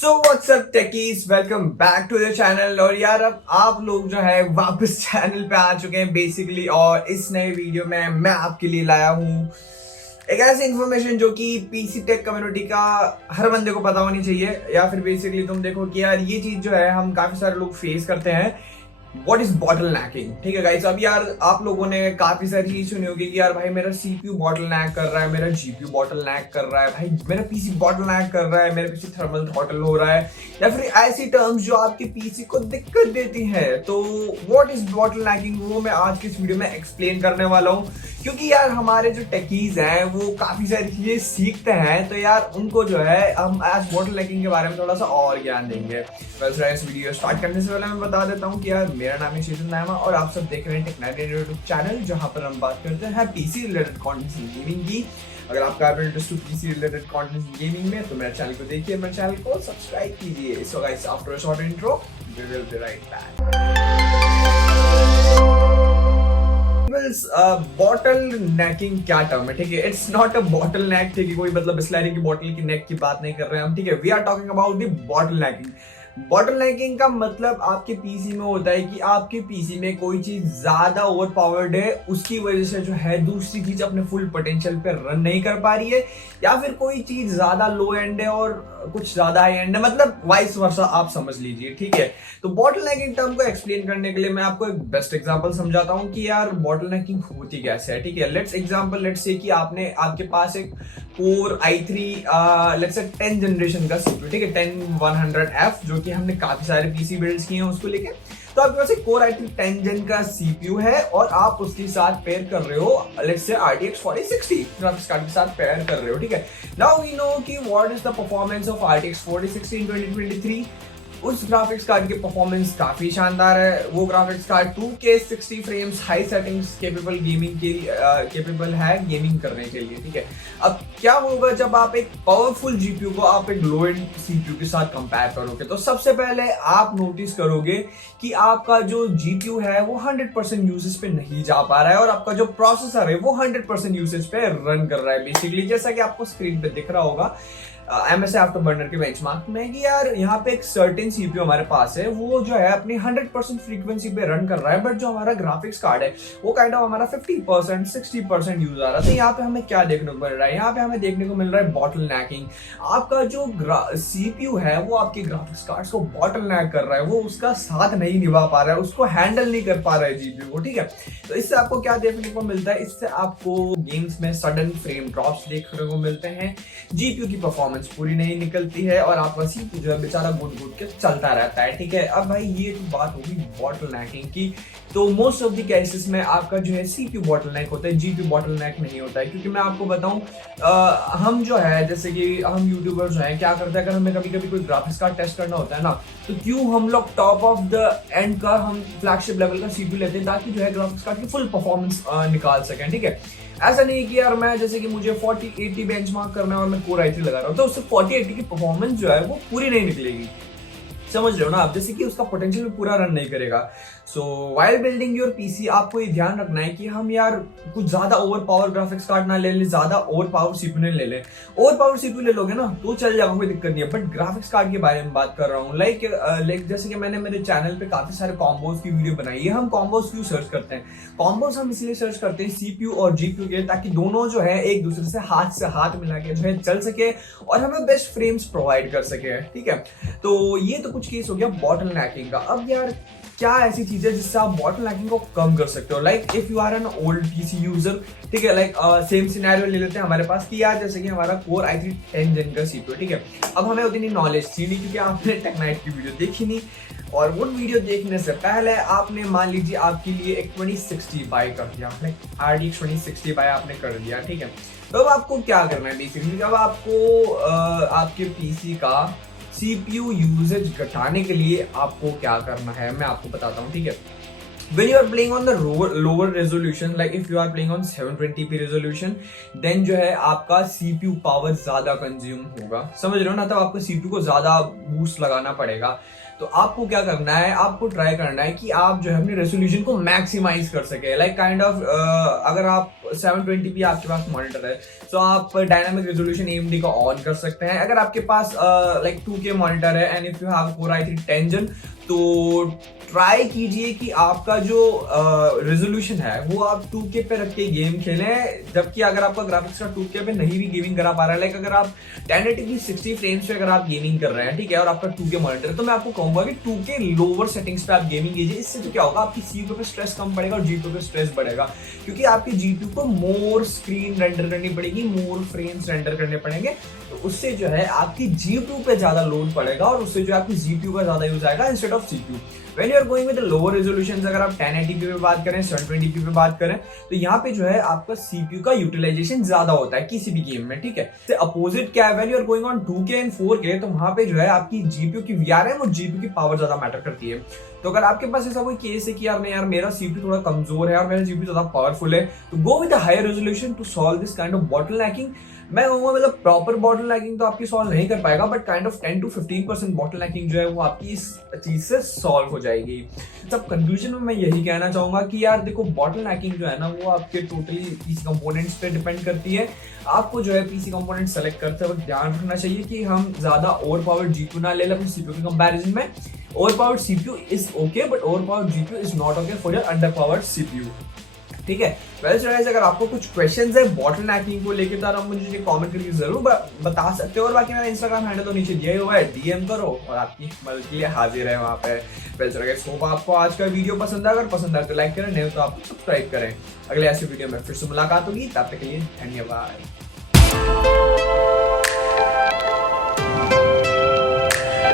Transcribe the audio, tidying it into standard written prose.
So what's up techies, welcome back to the channel. और यार अब आप लोग जो है वापस चैनल पे आ चुके हैं बेसिकली, और इस नए वीडियो में मैं आपके लिए लाया हूँ एक ऐसी इन्फॉर्मेशन जो कि पीसी टेक कम्युनिटी का हर बंदे को पता होनी चाहिए। या फिर बेसिकली तुम देखो कि यार ये चीज जो है हम काफी सारे लोग फेस करते हैं। What is bottlenecking? ठीक है गाइस, अब यार आप लोगों ने काफी सारी चीज सुनी होगी कि यार भाई मेरा सीपीयू बॉटलनेक कर रहा है, मेरा जीपीयू बॉटलनेक कर रहा है, भाई मेरा पीसी बॉटलनेक कर रहा है, मेरे पीसी थर्मल थ्रॉटल हो रहा है, या फिर ऐसी टर्म्स जो आपके पीसी को दिक्कत देती है। तो व्हाट इज बॉटलनेकिंग, वो मैं आज की इस वीडियो में एक्सप्लेन करने वाला हूँ। क्योंकि यार हमारे जो टेकीज हैं वो काफी सारी चीजें सीखते हैं, तो यार उनको जो है हम आज बॉटलनेकिंग के बारे में थोड़ा सा और ज्ञान देंगे। वैसे इस वीडियो स्टार्ट करने से पहले मैं बता देता हूँ कि यार मेरा नाम है शीतल नायमा और आप सब देख रहे हैं टेक यूट्यूब चैनल, जहां पर हम बात करते हैं पीसी रिलेटेड कंटेंट गेमिंग की। अगर आपका interest PC related content gaming में तो मेरे चैनल को देखिए, मेरे चैनल को सब्सक्राइब कीजिए। So guys, after a short intro we will be right back. Bottlenecking क्या टर्म है? ठीक है, it's not a bottleneck. ठीक है, कोई मतलब बिस्लरी की बॉटल की नेक की बात नहीं कर रहे हैं हम। ठीक है, we are talking about the bottlenecking. Bottlenecking का मतलब आपके पीसी में होता है कि आपके पीसी में कोई चीज ज्यादा ओवर पावर्ड है, उसकी वजह से जो है दूसरी चीज अपने फुल पोटेंशियल पे रन नहीं कर पा रही है, या फिर कोई चीज ज्यादा लो एंड है और कुछ ज्यादा हाई एंड है, मतलब वाइस वर्सा आप समझ लीजिए। ठीक है, तो बॉटलनेकिंग टर्म को एक्सप्लेन करने के लिए मैं आपको एक बेस्ट एग्जांपल समझाता हूं कि यार बॉटलनेकिंग होती कैसे है। ठीक है, लेट्स से कि आपके पास एक core i3 let's say 10 generation का सीपीयू, ठीक है, 10100F, जो कि हमने काफी सारे पीसी बिल्ड्स किए हैं उसको लेके। तो आपके पास एक कोर i3 10 जन का सीपीयू है और आप उसके साथ पेयर कर रहे हो let's say RTX 4060 graphics card के साथ पेयर कर रहे हो। ठीक है, नाउ वी नो कि what is the performance of RTX 4060 इन 2023। उस ग्राफिक्स कार्ड की परफॉर्मेंस काफी शानदार है। वो graphics card 2K 60 frames high settings capable capable है गेमिंग करने के लिए। ठीक है, अब क्या होगा जब आप एक पावरफुल जीपीयू को आप एक लो एंड सीपीयू के साथ कंपेयर करोगे? तो सबसे पहले आप नोटिस करोगे कि आपका जो जीपीयू है वो 100% यूसेज पे नहीं जा पा रहा है और आपका जो प्रोसेसर है वो 100% यूसेज पे रन कर रहा है। बेसिकली जैसा कि आपको स्क्रीन पे दिख रहा होगा MSI आफ्टरबर्नर के बेंचमार्क में कि यार यहाँ पे एक सर्टेन सीपीयू हमारे पास है, वो जो है अपनी 100% फ्रीक्वेंसी पे रन कर रहा है, बट जो हमारा ग्राफिक्स कार्ड है वो काइंड ऑफ हमारा 50% 60% यूज आ रहा है। तो यहाँ पे हमें क्या देखने को मिल रहा है? यहाँ पे हमें देखने को मिल रहा है बॉटलनेकिंग। आपका जो सीपीयू है वो आपके ग्राफिक्स कार्ड को बॉटलनेक कर रहा है, वो उसका साथ नहीं निभा पा रहा है, उसको हैंडल नहीं कर पा रहा है जीपीयू को। ठीक है, तो इससे आपको क्या देखने को मिलता है? इससे आपको गेम्स में सडन फ्रेम ड्रॉप्स देखने को मिलते हैं, जीपीयू की परफॉर्मेंस पूरी नहीं निकलती है और आपका सीपीयू जो है बेचारा घुट घुट के चलता रहता है। ठीक है, अब भाई ये तो बात होगी बॉटलनेकिंग की। तो मोस्ट ऑफ द केसेस में आपका जो है सीपीयू बॉटलनेक होता है, जीपीयू बॉटलनेक नहीं होता है। क्योंकि मैं आपको बताऊं, हम जो है जैसे कि हम यूट्यूबर्स जो है क्या करते हैं, अगर हमें कभी कभी कोई ग्राफिक्स कार्ड टेस्ट करना होता है ना, तो क्यों हम लोग टॉप ऑफ द एंड का हम फ्लैगशिप लेवल का सीपीयू लेते हैं ताकि जो है ग्राफिक्स कार्ड की फुल परफॉर्मेंस निकाल सकें। ठीक है, ऐसा नहीं कि यार मैं जैसे कि मुझे 4080 बेंचमार्क करना है और मैं कोर i3 लगा रहा हूँ तो उससे 4080 की परफॉर्मेंस जो है वो पूरी नहीं निकलेगी। समझ रहे हो ना आप? जैसे कि उसका पोटेंशियल भी पूरा रन नहीं करेगा। सो व्हाइल बिल्डिंग योर पीसी आपको ये ध्यान रखना है कि हम यार कुछ ज्यादा ओवर पावर ग्राफिक्स कार्ड ना ले लें, ज्यादा ओवर पावर सीपीयू नहीं ले लें। ओवर पावर सीपीयू ले लोगे ना तो चल जाएगा, कोई दिक्कत नहीं है, बट ग्राफिक्स कार्ड के बारे में बात कर रहा हूँ। लाइक जैसे कि मैंने मेरे चैनल पे काफी सारे कॉम्बोज की वीडियो बनाई है। हम कॉम्बोज क्यों सर्च करते हैं? कॉम्बोज हम इसलिए सर्च करते हैं सीपीयू और जीपीयू के, ताकि दोनों जो है एक दूसरे से हाथ मिला के जो है चल सके और हमें बेस्ट फ्रेम्स प्रोवाइड कर सके। ठीक है, तो ये तो कुछ केस हो गया बॉटलनेकिंग का। अब यार क्या ऐसी चीज है जिससे आप बॉटलनेकिंग को कम कर सकते हो? Like if you are an old PC user, ठीक है, लाइक सेम सिनेरियो ले लेते हैं हमारे पास कि यार जैसे कि हमारा कोर i3 10 जन का सीपीयू। ठीक है, अब हमें उतनी नॉलेज थी नहीं क्योंकि आपने टेक नाइट की वीडियो देखी नहीं, और वो वीडियो देखने से पहले आपने मान लीजिए आपके लिए एक 2060 बाय कर दिया, लाइक RTX 2060 बाय आपने कर दिया। ठीक है, तो अब आपको क्या करना है बेसिकली? अब आपको आपके पीसी का सीपीयू यूजेज घटाने के लिए आपको क्या करना है मैं आपको बताता हूँ। ठीक है, when you are playing on the lower resolution, like if you are playing on 720p resolution, then जो है आपका CPU पावर ज्यादा कंज्यूम होगा। समझ रहे हो ना? तब आपको CPU को ज्यादा बूस्ट लगाना पड़ेगा। तो आपको क्या करना है? आपको ट्राई करना है कि आप जो है अपनी रेजोल्यूशन को मैक्सिमाइज कर सके। लाइक काइंड ऑफ अगर आप 720p आपके पास मॉनिटर है, तो आप डायनामिक रेजोल्यूशन AMD का ऑन कर सकते हैं। अगर आपके पास लाइक 2K मॉनिटर है and if you have Core i3 10 Gen, तो ट्राई कीजिए कि आपका जो रेजोल्यूशन है वो आप 2K पे रख के गेम खेलें, जबकि अगर आपका ग्राफिक्स का 2K पे नहीं भी गेमिंग करा पा रहा है, लाइक अगर आप 1080p 60 फ्रेम्स पे अगर आप गेमिंग कर रहे हैं, ठीक है, और आपका 2K मॉनिटर है, तो मैं आपको कहूंगा कि 2K लोअर सेटिंग्स पे आप गेमिंग कीजिए। इससे तो क्या होगा, आपकी CPU पे स्ट्रेस कम पड़ेगा और GPU पे स्ट्रेस बढ़ेगा, क्योंकि आपकी GPU को मोर स्क्रीन रेंडर करनी पड़ेगी, मोर फ्रेम्स रेंडर करने पड़ेंगे, तो उससे जो है आपकी GPU पे ज्यादा लोड पड़ेगा और उससे जो है आपकी GPU का ज्यादा यूज आएगा instead of CPU। When you are going with the lower resolutions, अगर आप 1080p पे बात करें, 720p पे बात करें, तो यहाँ पे जो है आपका CPU का यूटिलाइजेशन ज्यादा होता है किसी भी गेम में, ठीक है। तो अपोजिट क्या है, when you are going on 2K and 4K, तो वहां पे जो है आपकी GPU की VRM और GPU की पावर ज्यादा मैटर करती है। तो अगर आपके पास ऐसा कोई केस है कि यार मेरा CPU थोड़ा कमजोर है और मेरा GPU ज्यादा पावरफुल है, तो go with the higher resolution to solve this kind of bottlenecking. मैं कहूंगा मतलब प्रॉपर बॉटलनेकिंग तो आपकी सॉल्व नहीं कर पाएगा, बट काइंड ऑफ 10 to 15% बॉटलनेकिंग जो है वो आपकी इस चीज से सॉल्व हो जाएगी। तब कंक्लूजन में मैं यही कहना चाहूंगा कि यार देखो, बॉटलनेकिंग जो है ना वो आपके टोटली पीसी कंपोनेंट्स पे डिपेंड करती है। आपको जो है पीसी कंपोनेंट सेलेक्ट करते वक्त ध्यान रखना चाहिए कि हम ज्यादा ओवर पावर्ड GPU ना ले लें अपनी CPU के कंपैरिजन में। Over powered CPU is okay, but over powered GPU is not okay for your under powered CPU, ठीक है। वेल गाइस, अगर आपको कुछ क्वेश्चंस है बॉटलनेकिंग को लेकर, तो आप मुझे कमेंट करके जरूर बता सकते हो, और बाकी मेरा इंस्टाग्राम हैंडल तो नीचे दिया ही हुआ है, DM करो और आपकी मदद के लिए हाजिर है वहां पे। वेल गाइस, होप आपको आज का वीडियो पसंद आया, अगर पसंद आए तो लाइक करें, नहीं तो आप सब्सक्राइब करें। अगले ऐसे वीडियो में फिर से मुलाकात होगी, तब तक के लिए धन्यवाद।